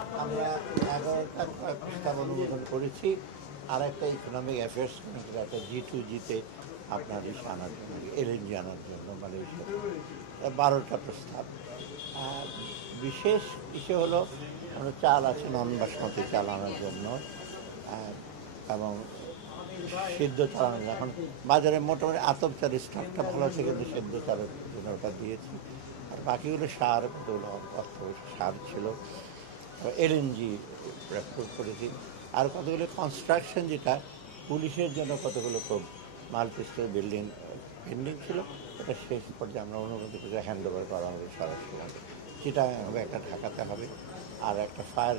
আমরা 11টা প্রস্তাব অনুমোদন করেছি। আর একটা ইকোনমিক অ্যাফেয়ার্স কমিটির একটা G2G-তে আপনার ইসে আনার জন্য, LNG আনার জন্য মালয়েশিয়া 12টা প্রস্তাব। বিশেষ বিষয় হলো আমরা চাল আছে নন বাসমতি চাল আনার জন্য এবং সিদ্ধ চাল আনার জন্য। এখন বাজারে মোটামুটি আতপ চালের স্টকটা ভালো আছে, কিন্তু সিদ্ধ চালের জন্য ওটা দিয়েছি। আর বাকিগুলো সার, কতগুলো অর্থ সার ছিল, LNG প্রস্তুত করেছি। আর কতগুলো কনস্ট্রাকশন, যেটা পুলিশের জন্য কতগুলো মাল্টি-স্টোরি বিল্ডিং পেন্ডিং ছিল, এটা শেষ পর্যায়ে আমরা অনুমতি করে হ্যান্ড ওভার করা হবে সরাসরি। যেটা হবে একটা ঢাকাতে হবে, আর একটা ফায়ার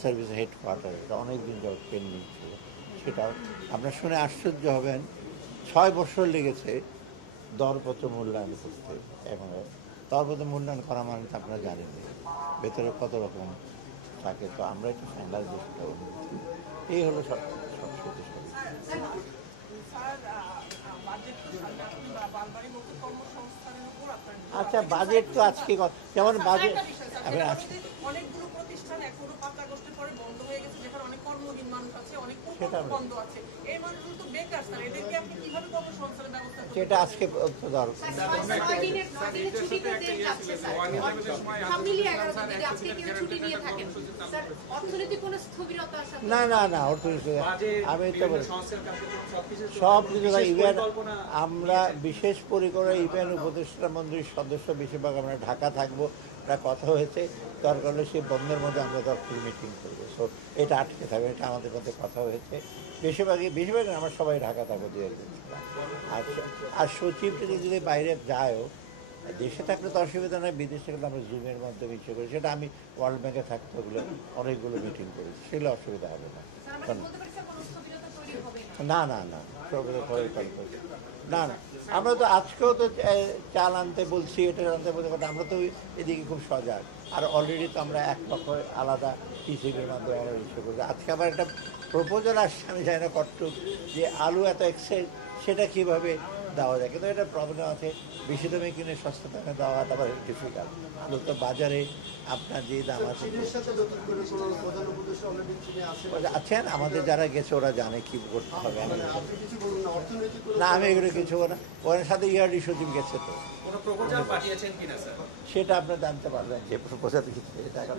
সার্ভিস হেডকোয়ার্টার, এটা অনেক দিন যাবত পেন্ডিং ছিল, সেটাও আপনারা শুনে আশ্চর্য হবেন। 6 বছর লেগেছে দরপত্র মূল্যায়ন করতে। এবং দরপত্র মূল্যায়ন করা মানে তো আপনারা জানেন ভেতরে কত রকম থাকে, তো আমরা একটু ফাইনাল চেষ্টা করি। এই হলো সব আচ্ছা, বাজেট তো আজকে যেমন বাজেট অনেকগুলো প্রতিষ্ঠান এখনো 5 আগস্টের পরে বন্ধ হয়ে গেছে, যেখানে অনেক কর্মহীন মানুষ আছে, অনেক বন্ধ আছে। এই মানুষগুলো তো বেকার স্যার, এদেরকে আপনি কিভাবে কর্মসংস্থানের ব্যবস্থা করবেন? সেটা আজকে না না না, আমি তো সব কিছু ইভেন আমরা বিশেষ পরিকল্পনা, ইভেন উপদেষ্টা মন্ত্রীর সদস্য বেশিরভাগ আমরা ঢাকা থাকবো, এটা কথা হয়েছে। দরকার হলে সেই বন্ধের মধ্যে আমরা দপ্তর মিটিং করবো, সো এটা আটকে থাকবে, এটা আমাদের মধ্যে কথা হয়েছে। বেশিরভাগ আমরা সবাই ঢাকা থাকবো 2 দিন। আর সচিবটা যদি বাইরে যায়ও, দেশে থাকলে তো অসুবিধা নয়, বিদেশে গেলে আমরা জুমের মাধ্যমে ইচ্ছে করি। সেটা আমি ওয়ার্ল্ড ব্যাংকে থাকতে হলে অনেকগুলো মিটিং করেছি, সেগুলো অসুবিধা হবে না। না না না, না না, আমরা তো আজকেও তো চাল আনতে বলছি, এটা আনতে বলছি, আমরা তো এদিকে খুব সজাগ। আর অলরেডি তো আমরা এক পক্ষ আলাদা টিসিবির মাধ্যমে আমরা ইস্যু করছি। আজকে আবার একটা প্রপোজাল আসছে, আমি জানি না কতটুক, যে আলু এত এক্সেস, সেটা কীভাবে দেওয়া যায়। কিন্তু এটা প্রবলেম আছে, বেশি দামে কিনে সস্তা দামে দেওয়া আবার ডিফিকাল্ট। আলু তো বাজারে আপনার যে দাম আছে, আছেন আমাদের যারা গেছে ওরা জানে কী করতে হবে। না, আমি এগুলো কিছু না, ওনার সাথে ইয়ারলি সচিব গেছে, তো সেটা আপনার জানতে পারবেন যে প্রপোজাল কিছু, এটা এখন